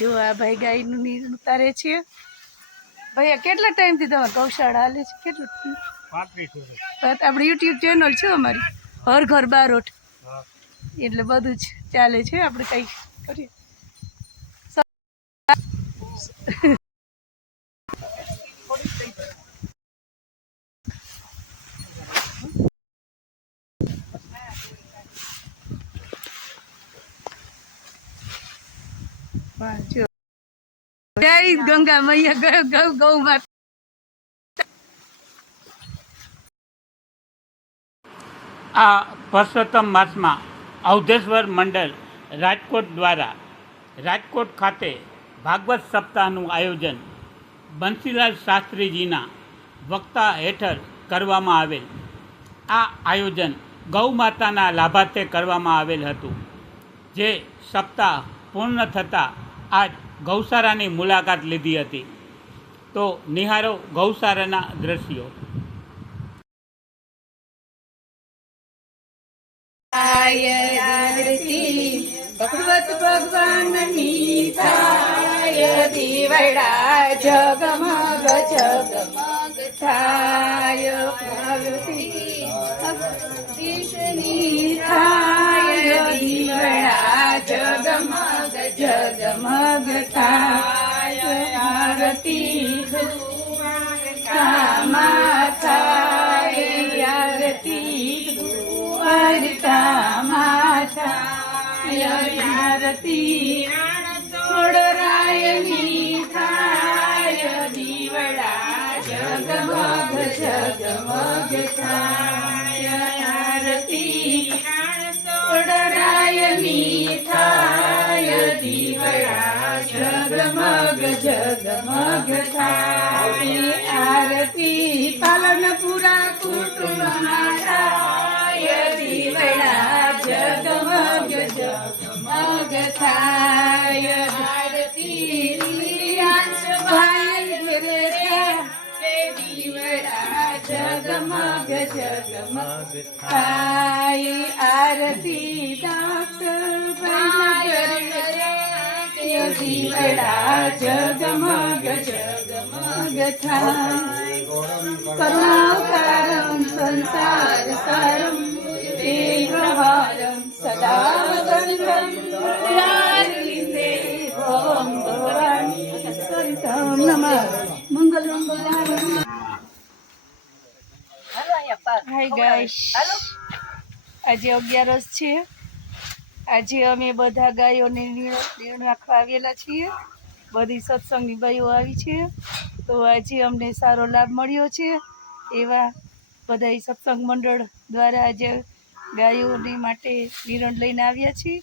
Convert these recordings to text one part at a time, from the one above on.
જો આ ભાઈ ગાયનું નીર ઉતારે છે. ભૈયા કેટલા ટાઈમથી તમારે ગૌશાળા હાલે છે? કેટલું? 35 વર્ષ. આપણે યુટ્યુબ ચેનલ છે અમારી હર ઘર બારોટ, એટલે બધું જ ચાલે છે. આપણે કંઈક કરીએ. જય ગંગા મૈયા ગૌ માતા. આ પરસોત્તમ માસમાં અવધેશ્વર મંડળ રાજકોટ દ્વારા રાજકોટ ખાતે ભાગવત સપ્તાહનું આયોજન બંસીલાલ શાસ્ત્રીજીના વક્તા હેઠળ કરવામાં આવેલ. આ આયોજન ગૌ માતાના લાભાર્થે કરવામાં આવેલ હતું. જે સપ્તાહ પૂર્ણ થતાં આજ ગૌશાળાની મુલાકાત લીધી હતી. તો નિહાળો ગૌશાળાના દ્રશ્યો. ભગવત ભગવાનની થાય દીવડા જગમગ જગમગ થાય. પાર્વતીની થાય દીવડા જગમગ જગમગ થાય. આરતી કામા થાય આરતી આરતી છોડરાયની થાય દીવડા જગમગ જગમગ થાય. આરતી છોડરાયની થાય દીવડા જગમગ જગમગ થાય. આરતી પાલનપુરા કુટુંબમાં થાય દીવડા જગમગ જગમગ થાય. આરતી ભાઈ ઘરે દીવડા જગમગ જગમગ થાય. આરતી દીવડા જગમગ જગમગ થાય. કરુણાકારમ સંસાર સારમ દેવહારમ સદા વંદન લાલિતે ભવમ ભવાની સંતમ નમઃ મંગલમ ભવાની. હાય ગાઈસ, આજે 11 છે. આજે અમે બધા ગાયોને નીણ નાખવા આવેલા છીએ. બધી સત્સંગની ગાયો આવી છે. તો આજે અમને સારો લાભ મળ્યો છે. એવા બધા સત્સંગ મંડળ દ્વારા આજે ગાયોની માટે નિરણ લઈને આવ્યા છીએ.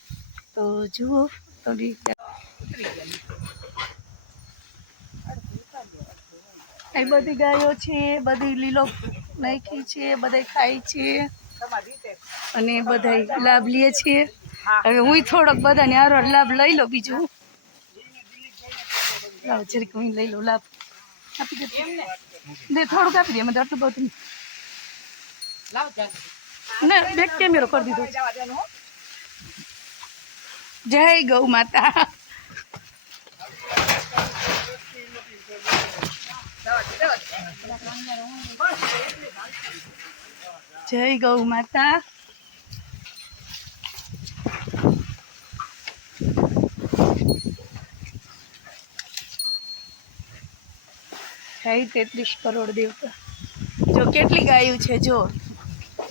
તો જુઓ થોડી એ બધી ગાયો છે, બધી લીલો નાખી છે, બધા ખાય છે અને બધા લાભ લે છે. હવે હું થોડોક બધાને આરો લાભ લઈ લો. બીજું લાવ જરીક હું લઈ લો લાભ. આપી દે ને થોડુંક આપી દે. અમે આટલું બધું ને બેક કેમેરો કરી દીધો. જય ગૌ માતા. જય ગૌ માતા. જય 33 કરોડ દેવતા. જો કેટલી ગાયું છે. જો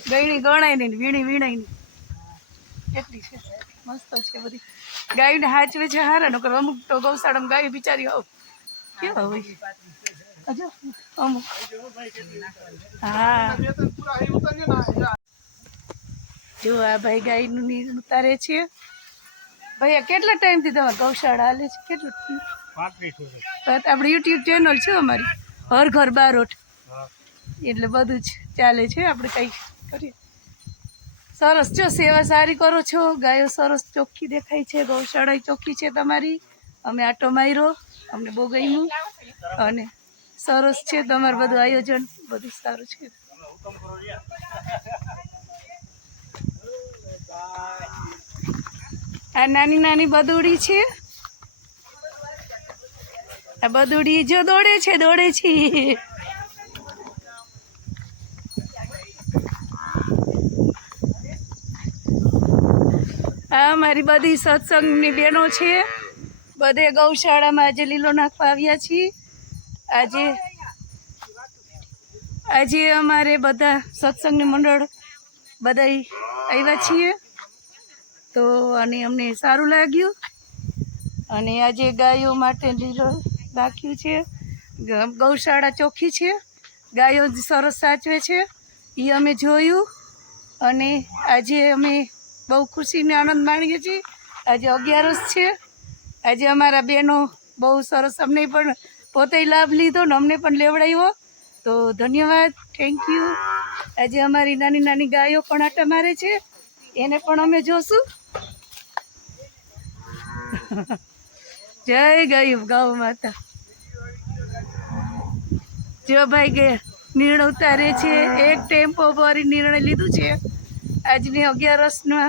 ગયણી ગણાય નહીં, વીણી વીણાય નહીં. કેટલી છે, મસ્ત છે બધી. ગાયને હાચવે છે હારા. નકર અમુક તો ગૌશાળામાં ગાય બિચારી કેવા હોય. હજો અમુક હા. જો આ ભાઈ ગાયનું નીર ઉતારે છે. ભૈયા કેટલા ટાઈમથી તમારે ગૌશાળા હાલે છે? કેટલું? 35 વર્ષ. આપણે યુટ્યુબ ચેનલ છે અમારી હર ઘર બારોટ, એટલે બધું જ ચાલે છે. આપણે કંઈક કરીએ. સરસ. જો સેવા સારી કરો છો. ગાયો સરસ ચોખ્ખી દેખાય છે. ગૌશાળા ચોખ્ખી છે તમારી. અમે આટો માર્યો, અમને બહુ ગમ્યું અને સરસ છે તમારું બધું આયોજન. બધું સારું છે. આ નાની નાની બદુડી છે. આ બધુડી જો દોડે છે આ મારી બધી સત્સંગની બહેનો છે. બધે ગૌશાળામાં આજે લીલો નાખવા આવ્યા છીએ. આજે અમારે બધા સત્સંગની મંડળ બધા આવ્યા છીએ તો અને અમને સારું લાગ્યું. અને આજે ગાયો માટે લીલો રાખ્યું છે. ગૌશાળા ચોખ્ખી છે, ગાયો સરસ સાચવે છે એ અમે જોયું. અને આજે અમે બહુ ખુશીને આનંદ માણીએ છીએ. આજે 11 છે. આજે અમારા બહેનો બહુ સરસ અમને પણ પોતે લાભ લીધો ને અમને પણ લેવડાવ્યો. તો ધન્યવાદ, થેન્ક યુ. આજે અમારી નાની નાની ગાયો પણ આટા મારે છે, એને પણ અમે જોશું. જય ગૌ માતા. જો ભાઈ ગયા નિર્ણય ઉતારે છે. એક ટેમ્પો ભરી નિર્ણય લીધું છે. આજની 11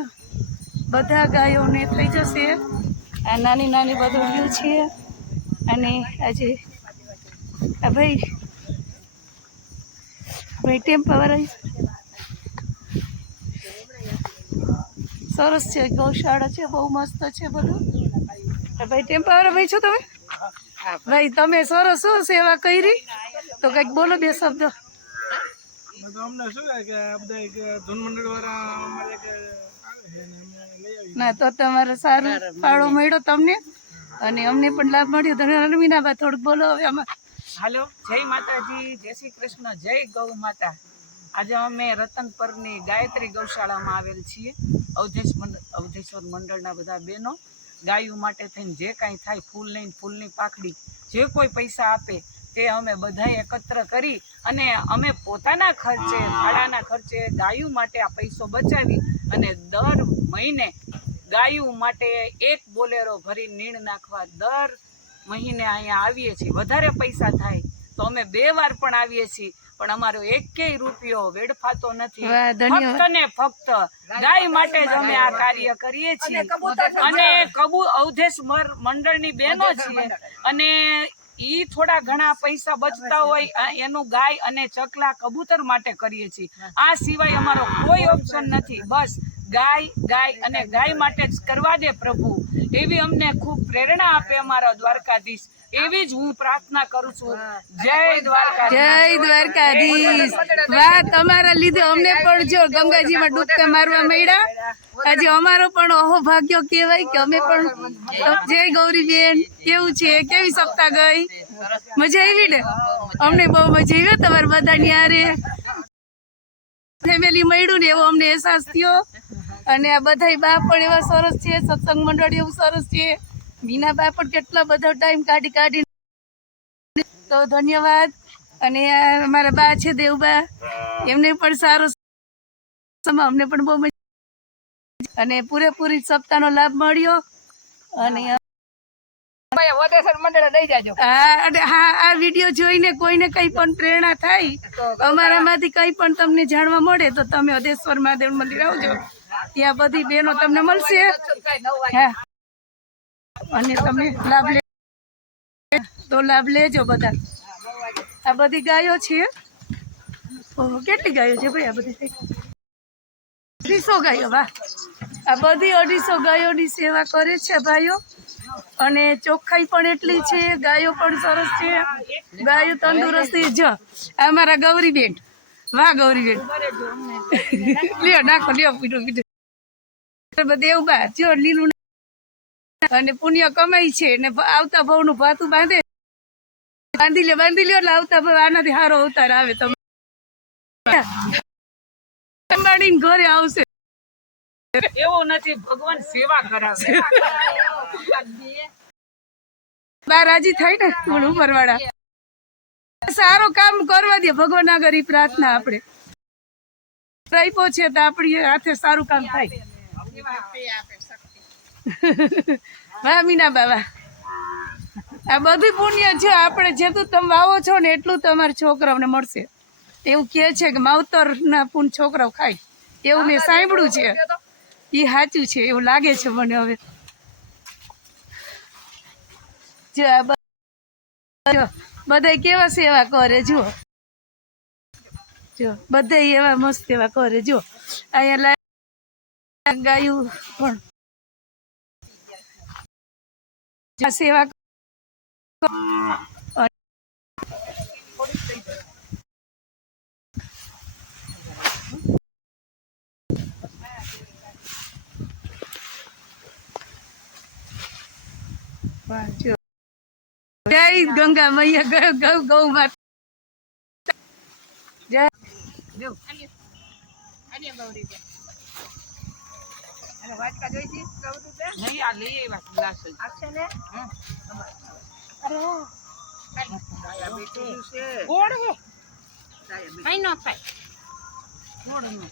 બધા ગાયોને થઈ જશે. આ નાની નાની બધું છે. અને આજે આ ભાઈ ટેમ્પા વાળા સરસ છે. ગૌશાળા છે, બહુ મસ્ત છે બધું. ભાઈ ટેમ્પા વાળા ભાઈ છો તમે? ભાઈ તમે સરસ હો સેવા કરી, તો કંઈક બોલો 2 શબ્દ. ના તો તમારે સારું ફાળો મળ્યો તમને અને અમને પણ લાભ મળ્યો. તમે મીનાબા થોડુંક બોલો હવે આમાં. હાલો, જય માતાજી, જય શ્રી કૃષ્ણ, જય ગૌ માતા. આજે અમે રતનપરની ગાયત્રી ગૌશાળામાં આવેલ છીએ. અવધેશ્વર મંડળના બધા બહેનો ગાયો માટે થઈને જે કાંઈ થાય, ફૂલની પાખડી, જે કોઈ પૈસા આપે તે અમે બધા એકત્ર કરી અને અમે પોતાના ખર્ચે, ભાડાના ખર્ચે ગાયો માટે આ પૈસો બચાવી અને દર મહિને ગાયો માટે 1 બોલેરો ભરી નીણ નાખવા દર મહિને અહીંયા આવીએ છીએ. વધારે પૈસા થાય તો અમે 2 વાર પણ આવીએ છીએ, પણ અમારો 1 રૂપિયો વેડફાતો નથી. ફક્ત ને ફક્ત ગાય માટે જ અમે આ કાર્ય કરીએ છીએ. અને અવધેશ્વર મંડળની બહેનો છીએ અને ઈ થોડા ઘણા પૈસા બચતા હોય એનું ગાય અને ચકલા કબૂતર માટે કરીએ છીએ. આ સિવાય અમારો કોઈ ઓપ્શન નથી. બસ ગાય અને ગાય માટે જ કરવા દે પ્રભુ, એવી અમને ખૂબ પ્રેરણા આપે અમારા દ્વારકાધીશ. એવી જ હું પ્રાર્થના કરું છું. જય દ્વારકાધીશ. વાહ, તમારા લીધે અમને પણ જો ગંગાજીમાં ડૂબકા મારવા મળ્યા. આજે અમારો પણ અહોભાગ્ય કહેવાય કે અમે પણ. જય ગૌરીબેન, કેવું છે? કેવી સપ્તાહ ગઈ? મજા આવી ને? અમને બહુ મજા આવી તમારે બધાની હારે ફેમિલી મળ્યું ને એવો અમને અહેસાસ થયો. અને આ બધા બા પણ એવા સરસ છે, સત્સંગ મંડળ એવું સરસ છે. મીના બા પણ કેટલા બધો ટાઈમ કાઢી તો ધન્યવાદ. અને અમારા બા છે દેવબા, એમને પણ સારો અમને પણ બહુ મજા અને પૂરેપૂરી સપ્તાહનો લાભ મળ્યો. અને આ વિડીયો જોઈને કોઈને કઈ પણ પ્રેરણા થાય, અમારામાંથી કઈ પણ તમને જાણવા મળે તો તમે અધેશ્વર મહાદેવ મંદિર આવજો. ત્યાં બધી બહેનો તમને મળશે. હા, અને તમે લાભ લેજો બધા. આ બધી ગાયો છે. કેટલી ગાયો છે ભાઈ? આ બધી 250 ગાયો. વાહ, આ બધી 250 ગાયોની સેવા કરે છે ભાઈઓ. અને ચોખ્ખાઈ પણ એટલી છે, ગાયો પણ સરસ છે, ગાયો તંદુરસ્તી. જો અમારા ગૌરીબેન, વાહ ગૌરીબેન, લ્યો નાખો, લ્યો પીડું દેવબા જો લીલું અને પુણ્ય કમાઈ છે ને આવતા ભાવનું ભાતું બાંધી લ્યો એટલે આવતા ભાવ આનાથી સારો અવતાર આવે. તમે ઘરે આવશે એવું નથી, ભગવાન સેવા કરાવે. બા રાજી થાય ને ઉપરવાળા. સારું કામ કરવા દે ભગવાન આગળ, ઈ પ્રાર્થના આપણે આપ્યો છે તો આપણી હાથે સારું કામ થાય. વાહ મીના બાબા, આ બધું પુણ્ય છે. આપણે જેટલું તમે વાવો છો ને એટલું તમારા છોકરાઓને મળશે. એવું કહે છે કે માવતર ના પૂન છોકરાઓ ખાય, એવું મેં સાંભળ્યું છે. એ સાચું છે એવું લાગે છે મને હવે. જો જો બધા કેવા સેવા કરે જો જો બધા એવા મસ્ત સેવા કરે જો અહીંયા ગાયું પણ સેવા જય ગંગા મૈયા ગૌ ગૌ માતા જય નહીં આ લઈ આવ્યા ગ્લાસ જ. ગોળ હે કઈ ન થાય ગોળ નું